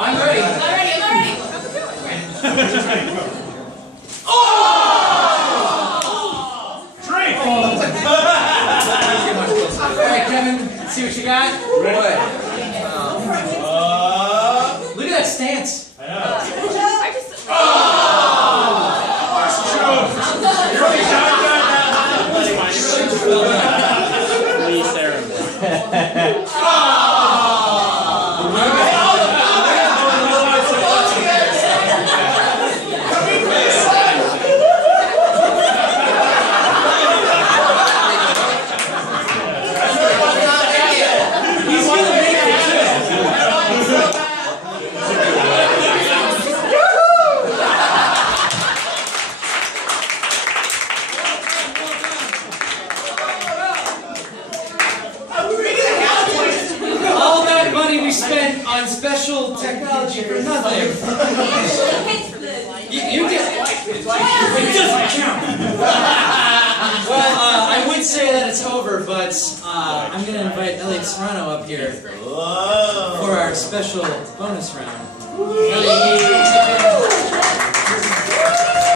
I'm ready. I'm ready. Oh! Drink! Alright, Kevin, see what you got? Boy. Look at that stance. I just. Spent on special technology for nothing. You did. It doesn't count. Well, I would say that it's over, but I'm going to invite Elliot Serrano up here for our special bonus round.